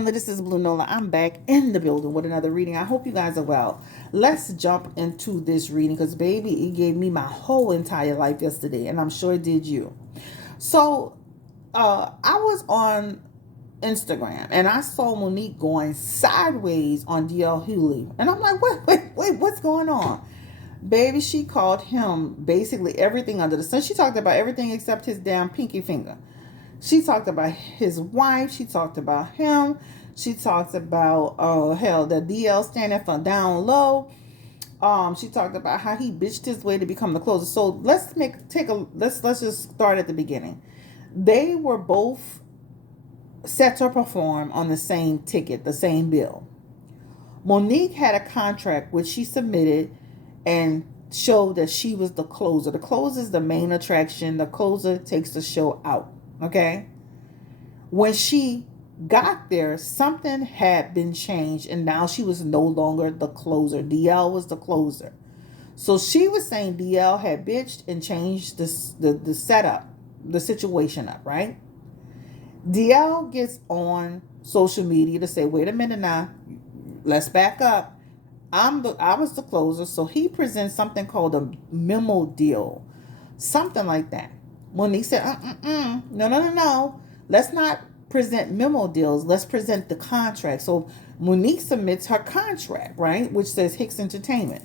family, this is Blue Nola. I'm back in the building with another reading. I hope you guys are well. Let's jump into this reading because, baby, it gave me my whole entire life yesterday, and I'm sure it did you. So, I was on Instagram and I saw Monique going sideways on DL Hughley, and I'm like, wait, what's going on? Baby, she called him basically everything under the sun. She talked about everything except his damn pinky finger. She talked about his wife. She talked about him. She talked about hell, the DL standing for down low. She talked about how he bitched his way to become the closer. So let's just start at the beginning. They were both set to perform on the same ticket, the same bill. Monique had a contract which she submitted and showed that she was the closer. The closer is the main attraction. The closer takes the show out. Okay? When she got there, something had been changed, and now she was no longer the closer. DL was the closer. So she was saying DL had bitched and changed the setup, the situation up, right? DL gets on social media to say, wait a minute now, let's back up. I was the closer, so he presents something called a memo deal, something like that. Monique said, no. Let's not present memo deals. Let's present the contract. So Monique submits her contract, right, which says Hicks Entertainment.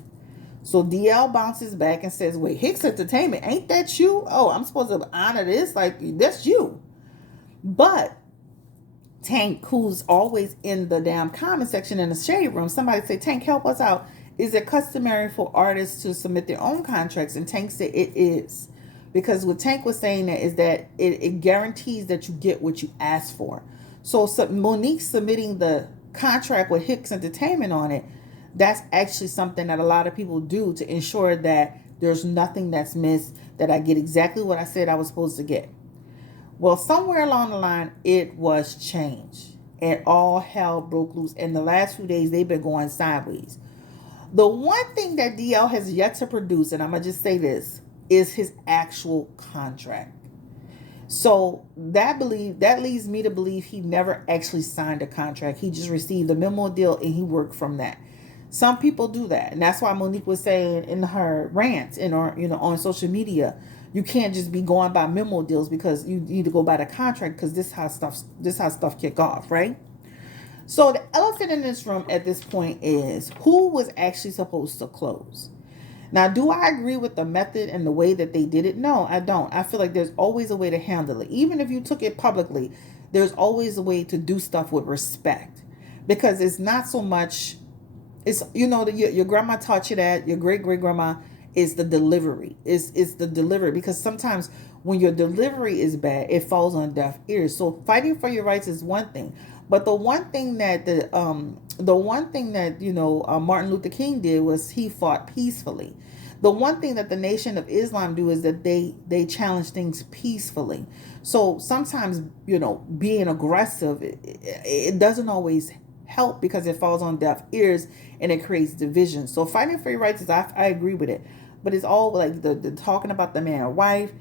So DL bounces back and says, wait, Hicks Entertainment, ain't that you? Oh, I'm supposed to honor this? Like, that's you. But Tank, who's always in the damn comment section in the shade room, somebody say, Tank, help us out. Is it customary for artists to submit their own contracts? And Tank said it is. Because what Tank was saying is that it guarantees that you get what you ask for. So Monique submitting the contract with Hicks Entertainment on it, that's actually something that a lot of people do to ensure that there's nothing that's missed, that I get exactly what I said I was supposed to get. Well, somewhere along the line, it was changed. And all hell broke loose. In the last few days, they've been going sideways. The one thing that DL has yet to produce, and I'm going to just say this, is his actual contract. So that leads me to believe he never actually signed a contract. He just received a memo deal and he worked from that. Some people do that, and that's why Monique was saying in her rants on social media, you can't just be going by memo deals because you need to go by the contract, because this how stuff kick off, right? So the elephant in this room at this point is who was actually supposed to close. Now, do I agree with the method and the way that they did it? No, I don't. I feel like there's always a way to handle it. Even if you took it publicly, there's always a way to do stuff with respect. Because it's not so much, it's, your grandma taught you that, your great-great-grandma, is the delivery. It's the delivery. Because sometimes when your delivery is bad, it falls on deaf ears. So fighting for your rights is one thing. But the one thing that Martin Luther King did was he fought peacefully. The one thing that the Nation of Islam do is that they challenge things peacefully. So sometimes, being aggressive, it doesn't always help because it falls on deaf ears and it creates division. So fighting for your rights is, I agree with it. But it's all like the talking about the man or wife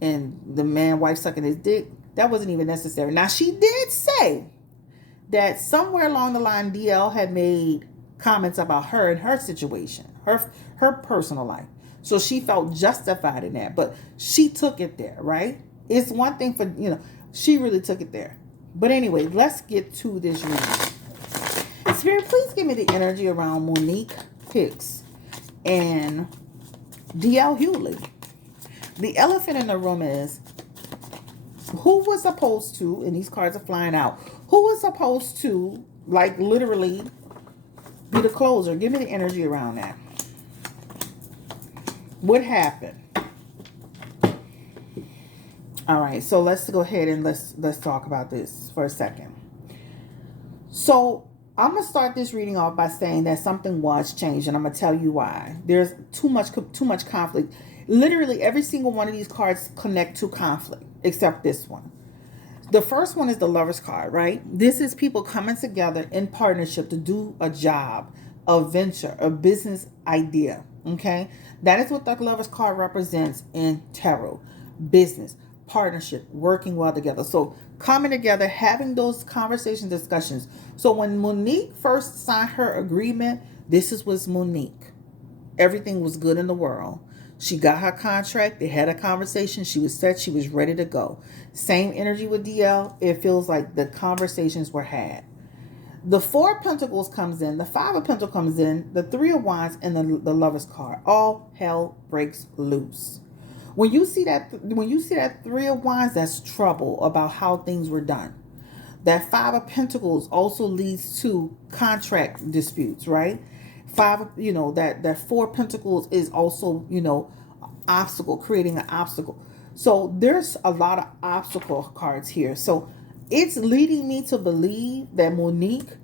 and the man wife sucking his dick. That wasn't even necessary. Now, she did say that somewhere along the line, DL had made comments about her and her situation, her personal life. So she felt justified in that, but she took it there, right? It's one thing for, she really took it there. But anyway, let's get to this reading. Spirit, please give me the energy around Monique Hicks and DL Hughley. The elephant in the room is who was supposed to, and these cards are flying out, who was supposed to, like, literally be the closer? Give me the energy around that. What happened? All right, so let's go ahead and let's talk about this for a second. So I'm going to start this reading off by saying that something was changed, and I'm going to tell you why. There's too much conflict. Literally, every single one of these cards connect to conflict, except this one. The first one is the Lover's card, right? This is people coming together in partnership to do a job, a venture, a business idea, okay? That is what the Lover's card represents in tarot. Business, partnership, working well together. So coming together, having those conversation discussions. So when Monique first signed her agreement, this was Monique. Everything was good in the world. She got her contract. They had a conversation. She was set. She was ready to go. Same energy with DL. It feels like the conversations were had. The Four of Pentacles comes in. The Five of Pentacles comes in. The Three of Wands and the Lover's card. All hell breaks loose. When you see that Three of Wands, that's trouble about how things were done. That Five of Pentacles also leads to contract disputes, right? That Four of Pentacles is also, obstacle, creating an obstacle. So there's a lot of obstacle cards here. So it's leading me to believe that Monique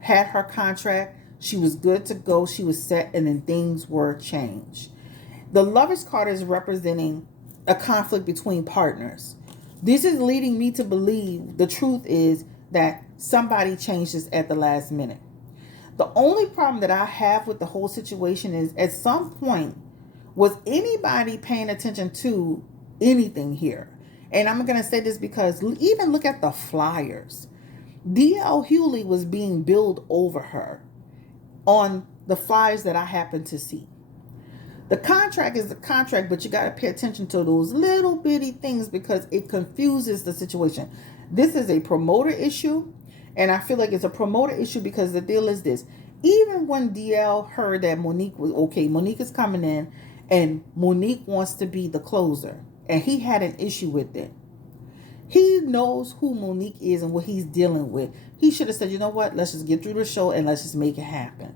had her contract. She was good to go. She was set, and then things were changed. The Lover's card is representing a conflict between partners. This is leading me to believe the truth is that somebody changed this at the last minute. The only problem that I have with the whole situation is at some point, was anybody paying attention to anything here? And I'm going to say this because even look at the flyers. D.L. Hughley was being billed over her on the flyers that I happened to see. The contract is the contract, but you got to pay attention to those little bitty things because it confuses the situation. This is a promoter issue, and I feel like it's a promoter issue because the deal is this. Even when DL heard that Monique was okay, Monique is coming in, and Monique wants to be the closer, and he had an issue with it. He knows who Monique is and what he's dealing with. He should have said, you know what, let's just get through the show and let's just make it happen.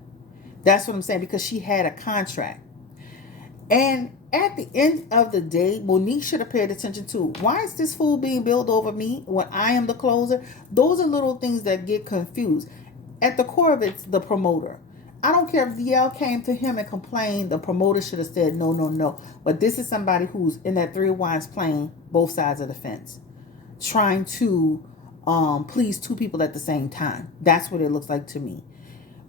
That's what I'm saying, because she had a contract. And at the end of the day, Monique should have paid attention to, why is this fool being billed over me when I am the closer? Those are little things that get confused. At the core of it's the promoter. I don't care if DL came to him and complained, the promoter should have said no, no, no. But this is somebody who's in that Three of Wands playing both sides of the fence, trying to please two people at the same time. That's what it looks like to me.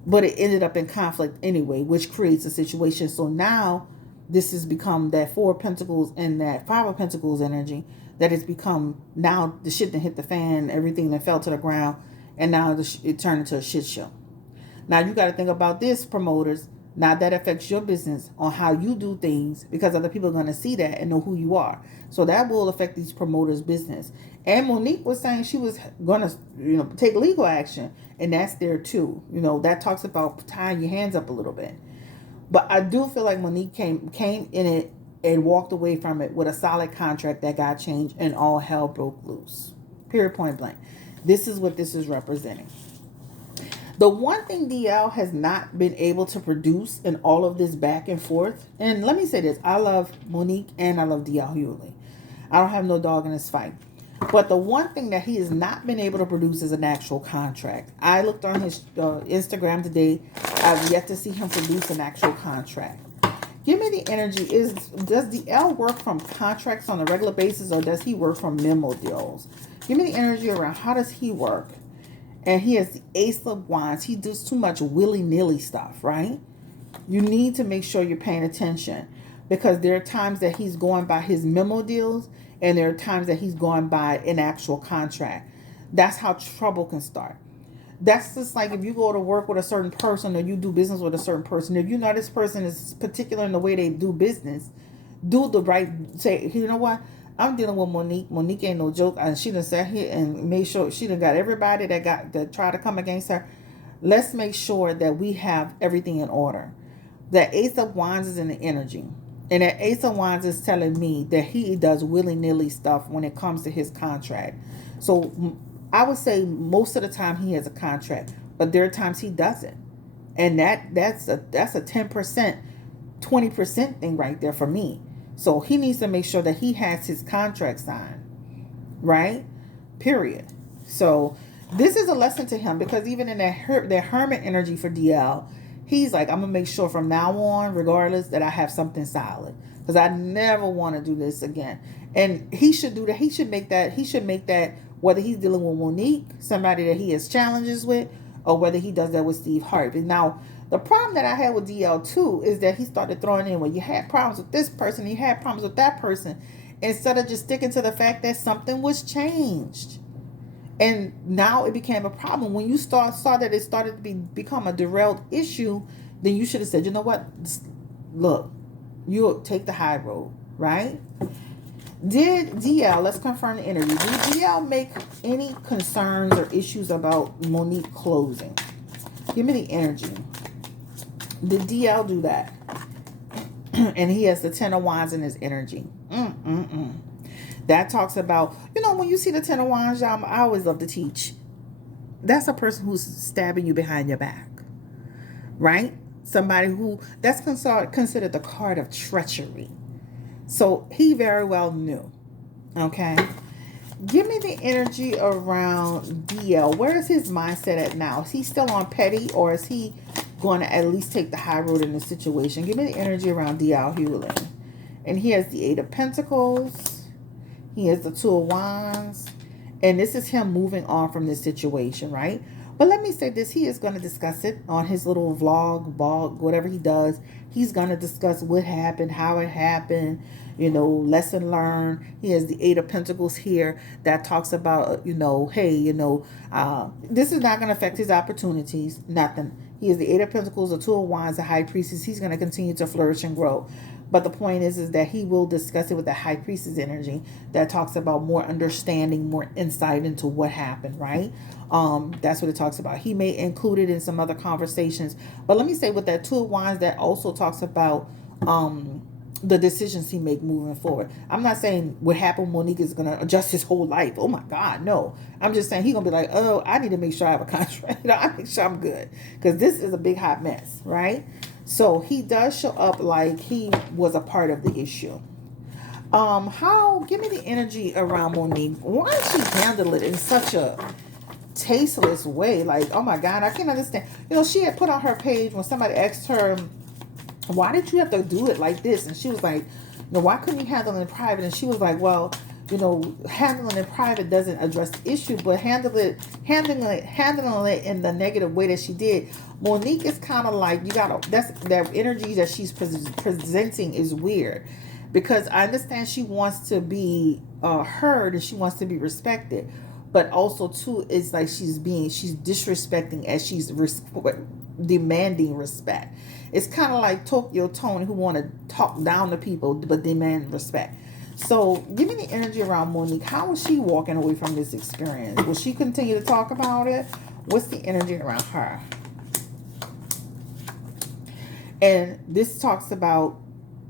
But it ended up in conflict anyway, which creates a situation. So now this has become that Four of Pentacles and that Five of Pentacles energy that has become, now the shit that hit the fan, everything that fell to the ground, and now it turned into a shit show. Now you got to think about this, promoters. Now that affects your business on how you do things, because other people are going to see that and know who you are. So that will affect these promoters' business. And Monique was saying she was going to, take legal action, and that's there too. That talks about tying your hands up a little bit. But I do feel like Monique came in it and walked away from it with a solid contract that got changed, and all hell broke loose. Period, point blank. This is what this is representing. The one thing DL has not been able to produce in all of this back and forth, and let me say this, I love Monique and I love DL Hughley. I don't have no dog in this fight. But the one thing that he has not been able to produce is an actual contract. I looked on his Instagram today. I've yet to see him produce an actual contract. Give me the energy. Does DL work from contracts on a regular basis, or does he work from memo deals? Give me the energy around how does he work? And he has the Ace of Wands. He does too much willy-nilly stuff, right? You need to make sure you're paying attention, because there are times that he's going by his memo deals, and there are times that he's going by an actual contract. That's how trouble can start. That's just like if you go to work with a certain person, or you do business with a certain person. If you know this person is particular in the way they do business, do the right, say, you know what? I'm dealing with Monique. Monique ain't no joke. And she done sat here and made sure she done got everybody that tried to come against her. Let's make sure that we have everything in order. The Ace of Wands is in the energy. And that Ace of Wands is telling me that he does willy-nilly stuff when it comes to his contract. So I would say most of the time he has a contract, but there are times he doesn't. And that's a 10%, 20% thing right there for me. So he needs to make sure that he has his contract signed, right? Period. So this is a lesson to him, because even in that hermit energy for DL, he's like, I'm going to make sure from now on, regardless, that I have something solid, because I never want to do this again. And he should do that. He should make that, whether he's dealing with Monique, somebody that he has challenges with, or whether he does that with Steve Harvey. Now, the problem that I had with DL too is that he started throwing in, well, you had problems with this person, you had problems with that person. instead of just sticking to the fact that something was changed. And now it became a problem. When you saw that it started to become a derailed issue, then you should have said, you know what? Look, you'll take the high road, right? Did DL, let's confirm the interview. Did DL make any concerns or issues about Monique closing? Give me the energy. Did DL do that? And he has the Ten of Wands in his energy. That talks about, when you see the Ten of Wands, y'all, I always love to teach. That's a person who's stabbing you behind your back, right? Somebody who, that's considered the card of treachery. So he very well knew, okay? Give me the energy around DL. Where is his mindset at now? Is he still on petty, or is he going to at least take the high road in this situation? Give me the energy around DL Hughley. And he has the Eight of Pentacles. He has the Two of Wands. And this is him moving on from this situation, right? But let me say this. He is going to discuss it on his little vlog, whatever he does. He's going to discuss what happened, how it happened, lesson learned. He has the Eight of Pentacles here that talks about, hey, this is not going to affect his opportunities. Nothing. He has the Eight of Pentacles, the Two of Wands, the High Priestess. He's going to continue to flourish and grow. But the point is that he will discuss it with the High Priestess energy that talks about more understanding, more insight into what happened, right? That's what it talks about. He may include it in some other conversations. But let me say with that Two of Wands, that also talks about the decisions he make moving forward. I'm not saying what happened Monique is going to adjust his whole life. Oh my God, no. I'm just saying he's going to be like, oh, I need to make sure I have a contract. I make sure I'm good. Because this is a big hot mess, right? So he does show up like he was a part of the issue. Give me the energy around Monique. Why did she handle it in such a tasteless way? Like, oh my God, I can't understand. She had put on her page when somebody asked her, why did you have to do it like this? And she was like, why couldn't you handle it in private? And she was like, well, handling it in private doesn't address the issue, but handling it in the negative way that she did. Monique is kind of like, that energy that she's presenting is weird, because I understand she wants to be heard and she wants to be respected, but also too, it's like she's disrespecting as she's demanding respect. It's kind of like Tokyo Tone, who want to talk down to people but demand respect. So give me the energy around Monique. How is she walking away from this experience? Will she continue to talk about it? What's the energy around her? And this talks about,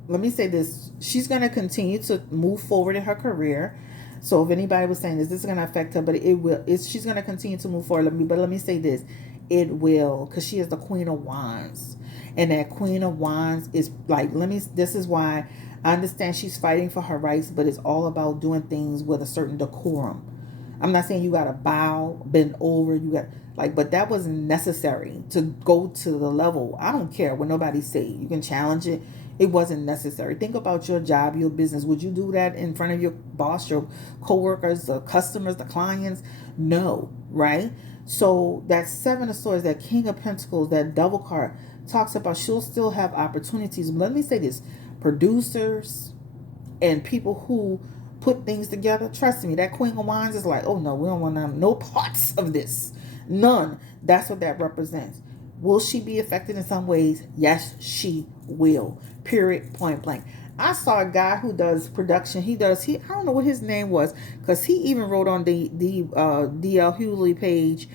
let me say this, she's going to continue to move forward in her career. So if anybody was saying this is going to affect her, but it will. She's going to continue to move forward. But let me say this, it will, because she is the Queen of Wands. And that Queen of Wands is like, this is why I understand she's fighting for her rights, but it's all about doing things with a certain decorum. I'm not saying you got to bow, bend over, but that wasn't necessary to go to the level. I don't care what nobody say. You can challenge it. It wasn't necessary. Think about your job, your business. Would you do that in front of your boss, your coworkers, the customers, the clients? No, right? So that Seven of Swords, that King of Pentacles, that double card talks about she'll still have opportunities. Let me say this, producers and people who put things together, trust me, that Queen of Wands is like, oh no, we don't want to have no parts of this. None. That's what that represents. Will she be affected in some ways? Yes, she will. Period. Point blank. I saw a guy who does production. I don't know what his name was, because he even wrote on the DL Hughley page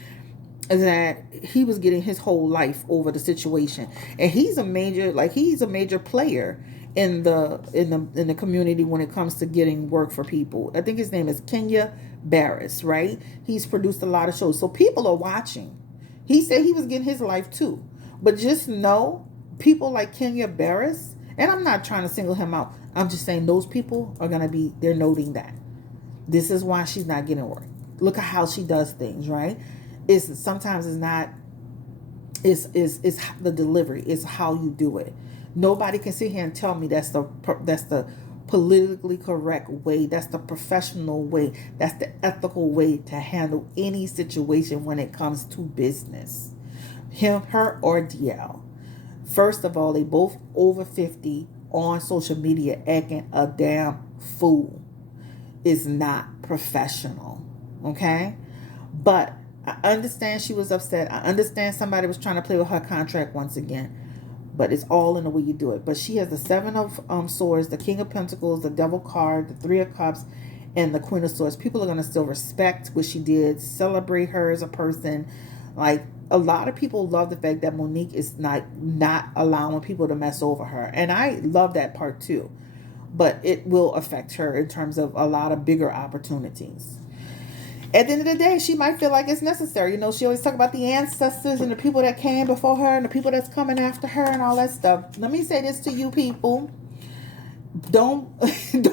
that he was getting his whole life over the situation, and he's a major player in the community when it comes to getting work for people. I think his name is Kenya Barris, right? He's produced a lot of shows, so people are watching. He said he was getting his life too, but just know people like Kenya Barris, and I'm not trying to single him out, I'm just saying those people are gonna be, they're noting that this is why she's not getting work. Look at how she does things, right? Sometimes it's not, it's the delivery, it's how you do it. Nobody can sit here and tell me that's the politically correct way, that's the professional way, that's the ethical way to handle any situation when it comes to business. Him, her, or DL. First of all, they both over 50 on social media acting a damn fool. is not professional. Okay? But I understand she was upset. I understand somebody was trying to play with her contract once again. But it's all in the way you do it. But she has the Seven of Swords, the King of Pentacles, the Devil card, the Three of Cups, and the Queen of Swords. People are going to still respect what she did, celebrate her as a person. Like, a lot of people love the fact that Monique is not allowing people to mess over her. And I love that part too. But it will affect her in terms of a lot of bigger opportunities. At the end of the day, she might feel like it's necessary. You know, she always talk about the ancestors and the people that came before her and the people that's coming after her and all that stuff. Let me say this to you people. Don't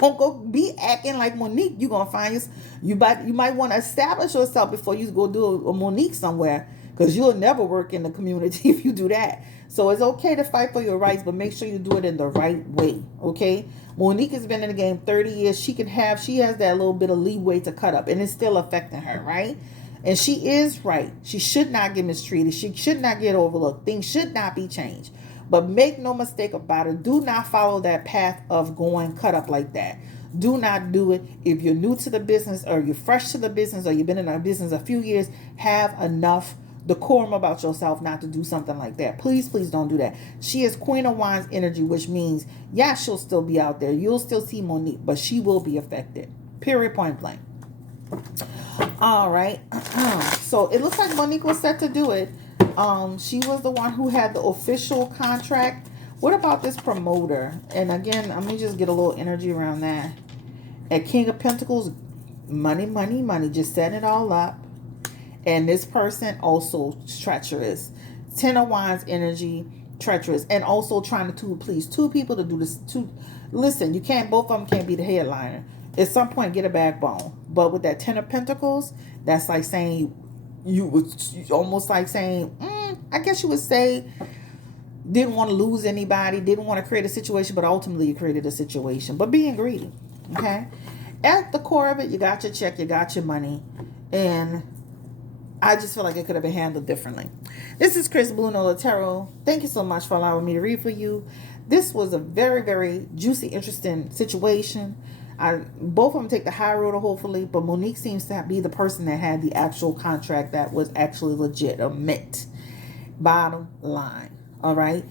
go be acting like Monique. You're gonna find you might want to establish yourself before you go do a Monique somewhere, because you'll never work in the community if you do that. So it's okay to fight for your rights, but make sure you do it in the right way. Okay? Monique has been in the game 30 years. She has that little bit of leeway to cut up, and it's still affecting her, right? And she is right. She should not get mistreated. She should not get overlooked. Things should not be changed. But make no mistake about it. Do not follow that path of going cut up like that. Do not do it. If you're new to the business, or you're fresh to the business, or you've been in a business a few years, have enough decorum about yourself not to do something like that. Please, please don't do that. She is Queen of Wands energy, which means, yeah, she'll still be out there. You'll still see Monique, but she will be affected. Period, point blank. All right. So it looks like Monique was set to do it. She was the one who had the official contract. What about this promoter? And again, let me just get a little energy around that. At King of Pentacles, money, money, money. Just setting it all up. And this person also treacherous. Ten of Wands energy, treacherous. And also trying to please two people to do this. Listen, both of them can't be the headliner. At some point, get a backbone. But with that Ten of Pentacles, that's like saying, you was almost like saying, I guess you would say, didn't want to lose anybody, didn't want to create a situation, but ultimately you created a situation. But being greedy, okay? At the core of it, you got your check, you got your money, and I just feel like it could have been handled differently. This is Chris Blue, Nola Tarot. Thank you so much for allowing me to read for you. This was a very, very juicy, interesting situation. Both of them take the high road, hopefully, but Monique seems to be the person that had the actual contract that was actually legit, or meant. Bottom line. All right.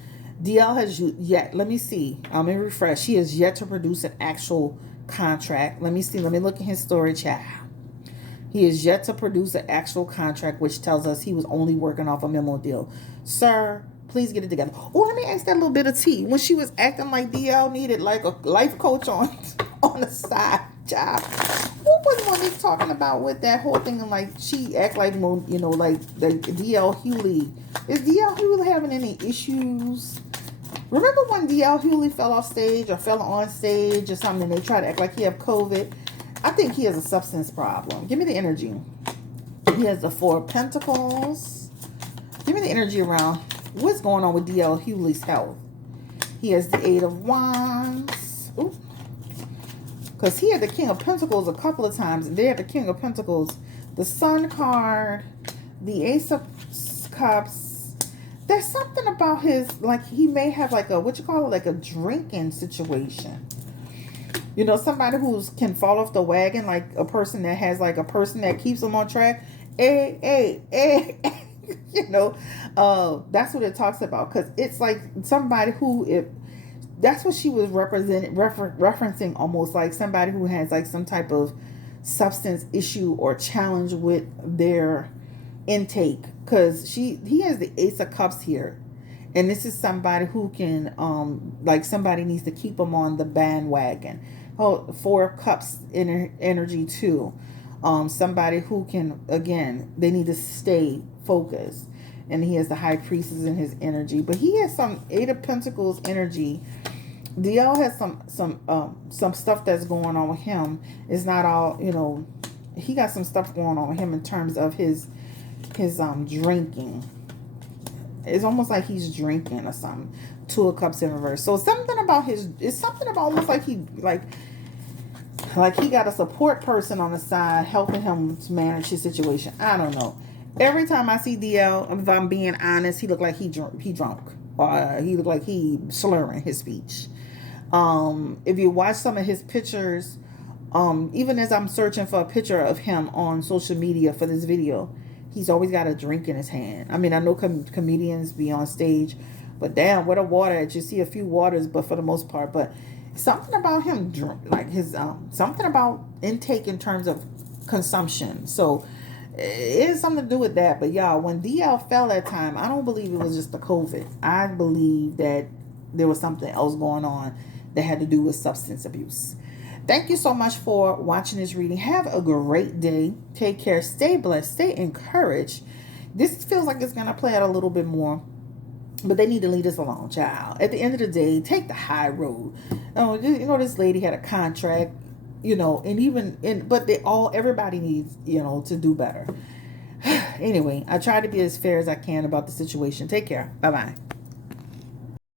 DL has yet, let me see. Let me refresh. He has yet to produce an actual contract. Let me see. Let me look at his story chat. He is yet to produce an actual contract, which tells us he was only working off a memo deal. Sir, please get it together. Oh, let me ask that little bit of tea. When she was acting like DL needed like a life coach on the side job, what was Monique talking about with that whole thing? And like, she act like, like the DL Hughley. Is DL Hughley having any issues? Remember when DL Hughley fell off stage or fell on stage or something, and they tried to act like he had COVID? I think he has a substance problem. Give me the energy. He has the Four of Pentacles. Give me the energy around what's going on with DL Hughley's health. He has the Eight of Wands. Ooh. Because he had the King of Pentacles a couple of times. And they had the King of Pentacles, the Sun card, the Ace of Cups. There's something about his, like, he may have like a, like a drinking situation. You know, somebody who can fall off the wagon, like a person that has like a person that keeps them on track. Hey. You know, that's what it talks about. Because it's like somebody who, that's what she was referencing, almost like somebody who has like some type of substance issue or challenge with their intake. Because he has the Ace of Cups here. And this is somebody who can, like somebody needs to keep them on the bandwagon. Oh, Four of Cups energy too. Somebody who can, again, they need to stay focused. And he has the High Priestess in his energy. But he has some Eight of Pentacles energy. DL has some stuff that's going on with him. It's not all, he got some stuff going on with him in terms of his drinking. It's almost like he's drinking or something. Two of Cups in reverse. So something about it's something about almost like he got a support person on the side helping him to manage his situation. I don't know. Every time I see DL, if I'm being honest, he looked like he drunk. He looked like he slurring his speech. If you watch some of his pictures Even as I'm searching for a picture of him on social media for this video, he's always got a drink in his hand. I mean, I know comedians be on stage, but damn, what a water! You see a few waters, but for the most part, but something about him, like his something about intake in terms of consumption. So it has something to do with that. But y'all, when DL fell that time, I don't believe it was just the COVID. I believe that there was something else going on that had to do with substance abuse. Thank you so much for watching this reading. Have a great day. Take care. Stay blessed. Stay encouraged. This feels like it's going to play out a little bit more, but they need to leave us alone, child. At the end of the day, take the high road. This lady had a contract, but everybody needs, to do better. Anyway, I try to be as fair as I can about the situation. Take care. Bye-bye.